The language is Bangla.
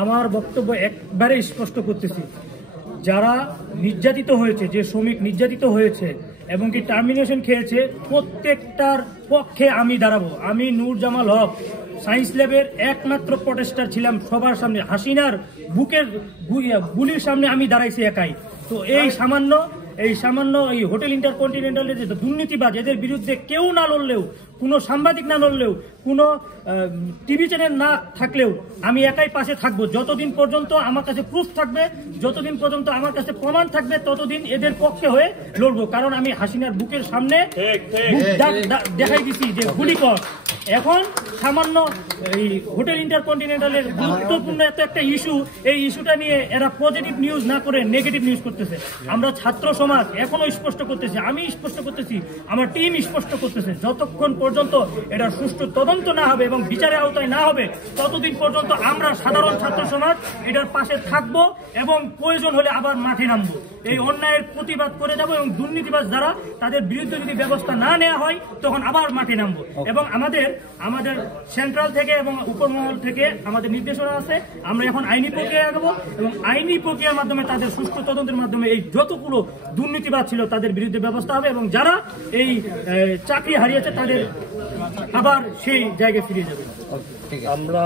আমার বক্তব্য একবারে স্পষ্ট করতেছি, যারা নির্যাতিত হয়েছে, যে শ্রমিক নির্যাতিত হয়েছে এবং কি টার্মিনেশন খেয়েছে, প্রত্যেকটার পক্ষে আমি দাঁড়াবো। আমি নূর জামাল হক সায়েন্স ল্যাবের একমাত্র প্রটেস্টার ছিলাম সবার সামনে। হাসিনার বুকের গুলির সামনে আমি দাঁড়াইছি একাই। তো এই সামান্য এই হোটেল ইন্টারকন্টিনেন্টালের যে দুর্নীতিবাজ, এদের বিরুদ্ধে কেউ না লড়লেও, কোনো সাংবাদিক না লড়লেও, কোনো টিভি চ্যানেল না থাকলেও আমি একাই পাশে থাকবো। যতদিন পর্যন্ত আমার কাছে প্রুফ থাকবে, যতদিন পর্যন্ত আমার কাছে প্রমাণ থাকবে, ততদিন এদের পক্ষে হয়ে লড়বো। কারণ আমি হাসিনার বুকের সামনে দেখাই দিছি যে গুলি কর। এখন সামান্য এই হোটেল ইন্টারকন্টিনেন্টালের গুরুত্বপূর্ণ একটা ইস্যু, এই ইস্যুটা নিয়ে এরা পজিটিভ নিউজ না করে নেগেটিভ নিউজ করতেছে। আমরা ছাত্র সমাজ এখনো স্পষ্ট করতেছি, আমি স্পষ্ট করতেছি, আমার টিম স্পষ্ট করতেছে, যতক্ষণ পর্যন্ত এটা সুষ্ঠু তদন্ত না হবে এবং বিচারের আওতায় না হবে, ততদিন পর্যন্ত আমরা সাধারণ ছাত্র সমাজ এটার পাশে থাকবো এবং প্রয়োজন হলে আবার মাঠে নামবো। এই অন্যায়ের প্রতিবাদ করে যাব এবং দুর্নীতিবাজ যারা, তাদের বিরুদ্ধে যদি ব্যবস্থা না নেওয়া হয়, তখন আবার মাঠে নামবো। এবং আমাদের সেন্ট্রাল থেকে এবং উপরমহল থেকে আমাদের নির্দেশনা আছে, আমরা এখন আইনি প্রক্রিয়া আগাবো এবং আইনি প্রক্রিয়ার মাধ্যমে তাদের সুষ্ঠু তদন্তের মাধ্যমে এই যতগুলো দুর্নীতিবাদ ছিল তাদের বিরুদ্ধে ব্যবস্থা হবে এবং যারা এই চাকরি হারিয়েছে তাদের আবার সেই জায়গায় ফিরে যাবে। আমরা